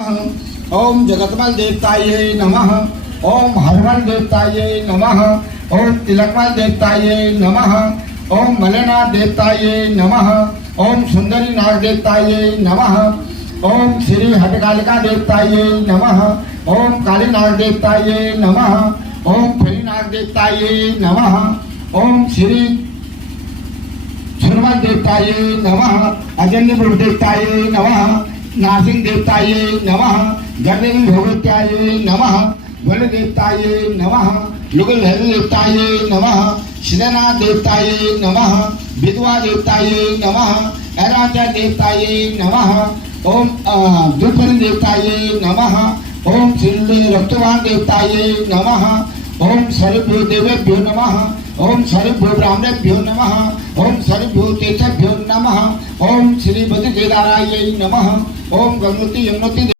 ओम जगतमल देवताये नमः। ओम हरमल देवताये नमः। ओम तिलकमल देवताये नमः। ओम मलेनाथ देवताये नमः। ओम सुंदरी नाग देवताये नमः। ओम श्री हटकालिका देवताये नमः। ओम काली नाग देवताये नमः। ओम फेरी नाग देवताये नमः। ओम श्री सुरमल देवताये नमः। अजन्य देवताये नमः। नासिंग देवताये नमः। गणदेवी भगवत्याये नमः। गण देवताये नमः। लुगल देवताये नमः। श्रीनाथ देवताये नमः। विधवा देवताये नमः। ऐराचा देवताये नमः। ओम दुर्परि देवताये नमः। ओम श्री रक्तवान देवताये नमः। ओम सर्वभ्यो देवेभ्यो नमः। ओम सर्वभ्यो ब्राह्मणेभ्यो नमः। ओम सर्वभ्यो तीर्थेभ्यो नमः। ओम श्री बद्रीकेदाराय नमः। ओम गंगोत्री यमुनोत्री